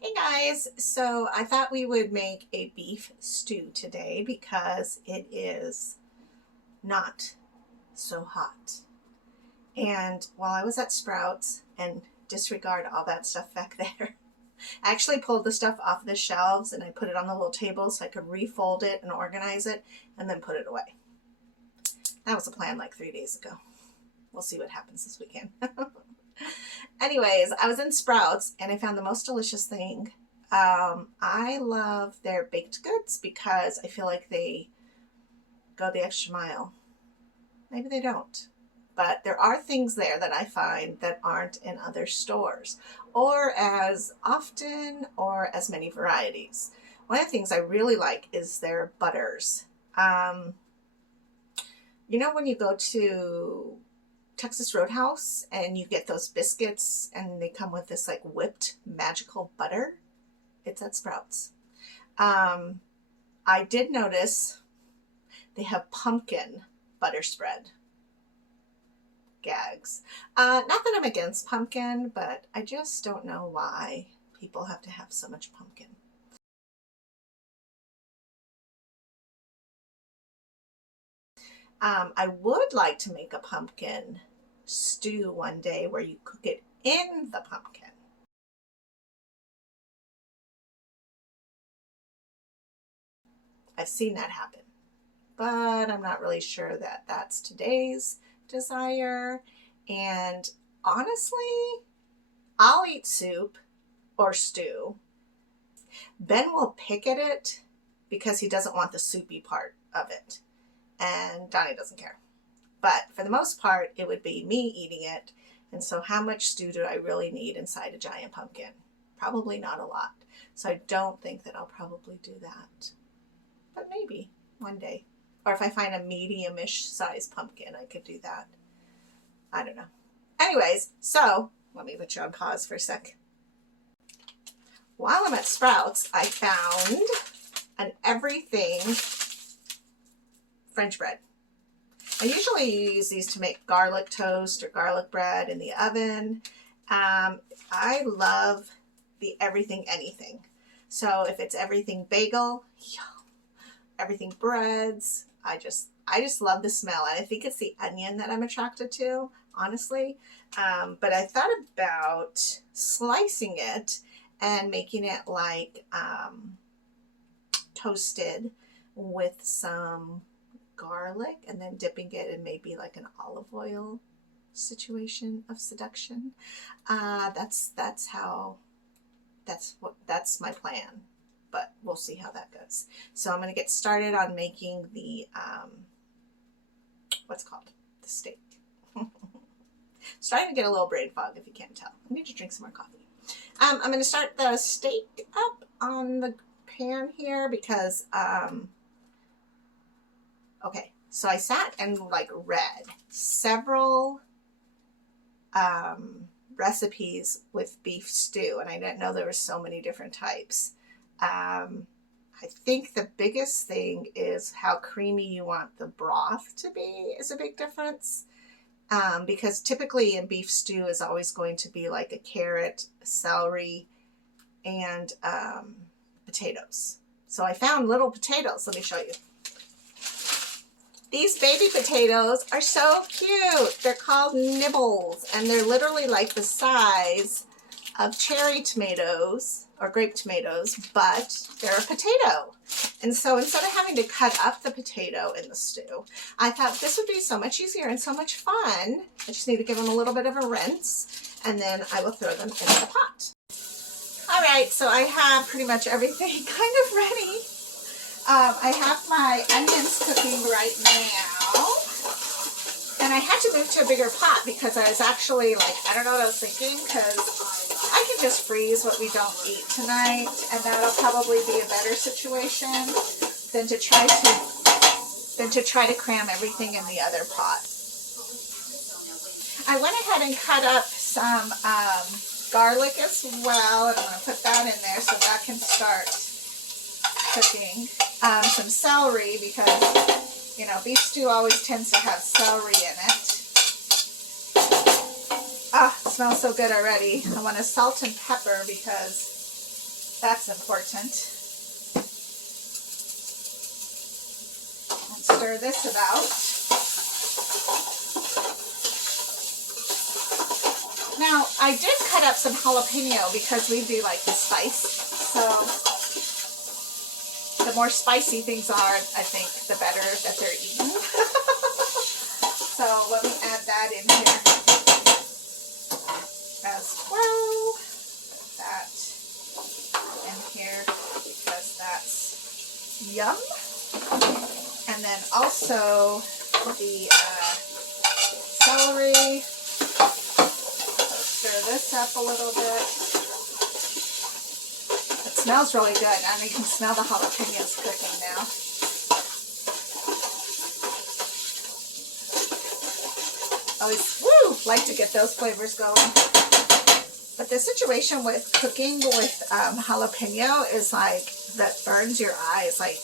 Hey guys, so I thought we would make a beef stew today because it is not so hot. And while I was at Sprouts, and disregard all that stuff back there, I actually pulled the stuff off the shelves and I put it on the little table so I could refold it and organize it and then put it away. That was a plan like 3 days ago. We'll see what happens this weekend. Anyways, I was in Sprouts and I found the most delicious thing. I love their baked goods because I feel like they go the extra mile. Maybe they don't. But there are things there that I find that aren't in other stores or as often or as many varieties. One of the things I really like is their butters. When you go to Texas Roadhouse and you get those biscuits and they come with this like whipped magical butter? It's at Sprouts. I did notice they have pumpkin butter spread. Gags. Not that I'm against pumpkin, but I just don't know why people have to have so much pumpkin. I would like to make a pumpkin stew one day where you cook it in the pumpkin. I've seen that happen, but I'm not really sure that that's today's desire. And honestly, I'll eat soup or stew. Ben will pick at it because he doesn't want the soupy part of it. And Donnie doesn't care. But for the most part, it would be me eating it. And so how much stew do I really need inside a giant pumpkin? Probably not a lot. So I don't think that I'll probably do that. But maybe one day. Or if I find a medium-ish size pumpkin, I could do that. I don't know. Anyways, so let me put you on pause for a sec. While I'm at Sprouts, I found an everything French bread. I usually use these to make garlic toast or garlic bread in the oven. I love the everything anything. So if it's everything bagel, everything breads, I just love the smell. And I think it's the onion that I'm attracted to, honestly. But I thought about slicing it and making it like toasted with some garlic and then dipping it in maybe like an olive oil situation of seduction. That's my plan, but we'll see how that goes. So I'm going to get started on making the what's called the steak. Starting to get a little brain fog if you can't tell. I need to drink some more coffee. I'm going to start the steak up on the pan here because okay, so I sat and like read several recipes with beef stew, and I didn't know there were so many different types. I think the biggest thing is how creamy you want the broth to be is a big difference. Because typically in beef stew is always going to be like a carrot, celery, and potatoes. So I found little potatoes. Let me show you. These baby potatoes are so cute. They're called nibbles, and they're literally like the size of cherry tomatoes or grape tomatoes, but they're a potato. And so instead of having to cut up the potato in the stew, I thought this would be so much easier and so much fun. I just need to give them a little bit of a rinse, and then I will throw them in the pot. All right, so I have pretty much everything kind of ready. I have my onions cooking right now, and I had to move to a bigger pot because I was actually like, I don't know what I was thinking, because I can just freeze what we don't eat tonight, and that'll probably be a better situation than to try to cram everything in the other pot. I went ahead and cut up some garlic as well, and I'm going to put that in there so that can start cooking. Some celery, because beef stew always tends to have celery in it. Ah, it smells so good already. I want to salt and pepper because That's important. And stir this about. Now, I did cut up some jalapeno because we do like the spice. So the more spicy things are, I think, the better that they're eaten. So let me add that in here as well. Put that in here because that's yum. And then also the celery. Stir this up a little bit. It smells really good, and you can smell the jalapenos cooking now. Always, like to get those flavors going. But the situation with cooking with jalapeno is like, that burns your eyes. Like,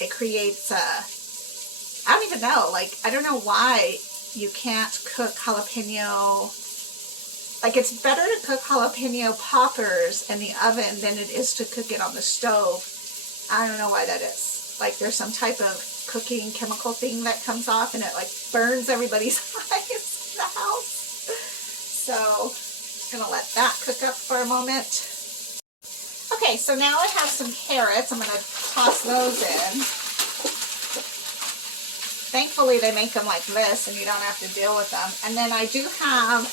it creates I don't even know, like, I don't know why you can't cook jalapeno. Like, it's better to cook jalapeno poppers in the oven than it is to cook it on the stove. I don't know why that is. Like, there's some type of cooking chemical thing that comes off and it like burns everybody's eyes in the house. So, just gonna let that cook up for a moment. Okay, so now I have some carrots. I'm gonna toss those in. Thankfully, they make them like this and you don't have to deal with them. And then I do have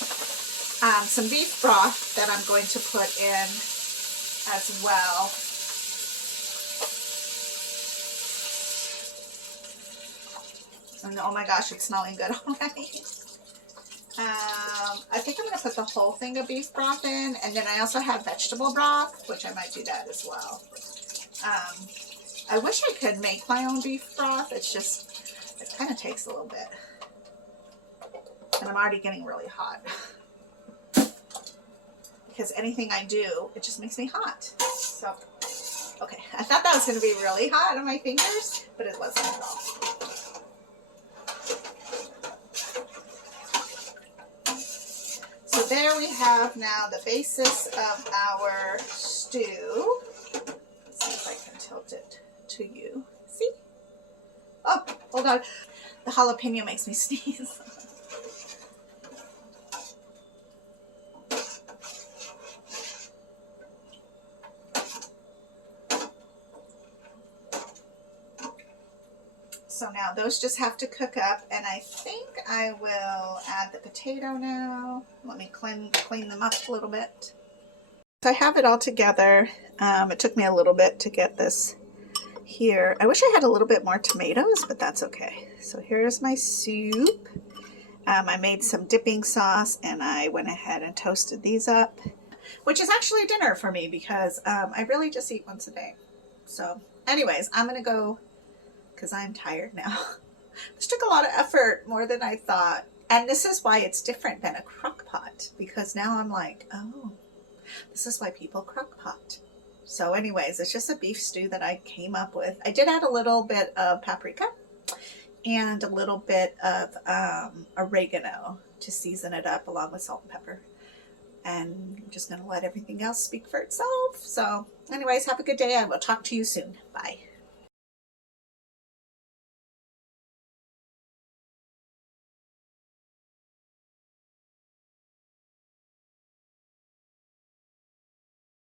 some beef broth that I'm going to put in as well. And oh my gosh, it's smelling good already. I think I'm going to put the whole thing of beef broth in, and then I also have vegetable broth, which I might do that as well. I wish I could make my own beef broth. It's just, it kind of takes a little bit. And I'm already getting really hot. Because anything I do, it just makes me hot. So, okay. I thought that was going to be really hot on my fingers, but it wasn't at all. So there we have now the basis of our stew. Let's see if I can tilt it to you. See? Oh, hold on. The jalapeno makes me sneeze. So now those just have to cook up, and I think I will add the potato now. Let me clean them up a little bit. So I have it all together. It took me a little bit to get this here. I wish I had a little bit more tomatoes, but that's okay. So here's my soup. I made some dipping sauce, and I went ahead and toasted these up, which is actually dinner for me because I really just eat once a day. So anyways, I'm going to go because I'm tired now. This took a lot of effort, more than I thought. And this is why it's different than a crock pot, because now I'm like, oh, this is why people crock pot. So anyways, it's just a beef stew that I came up with. I did add a little bit of paprika and a little bit of oregano to season it up along with salt and pepper. And I'm just going to let everything else speak for itself. So anyways, have a good day. I will talk to you soon. Bye.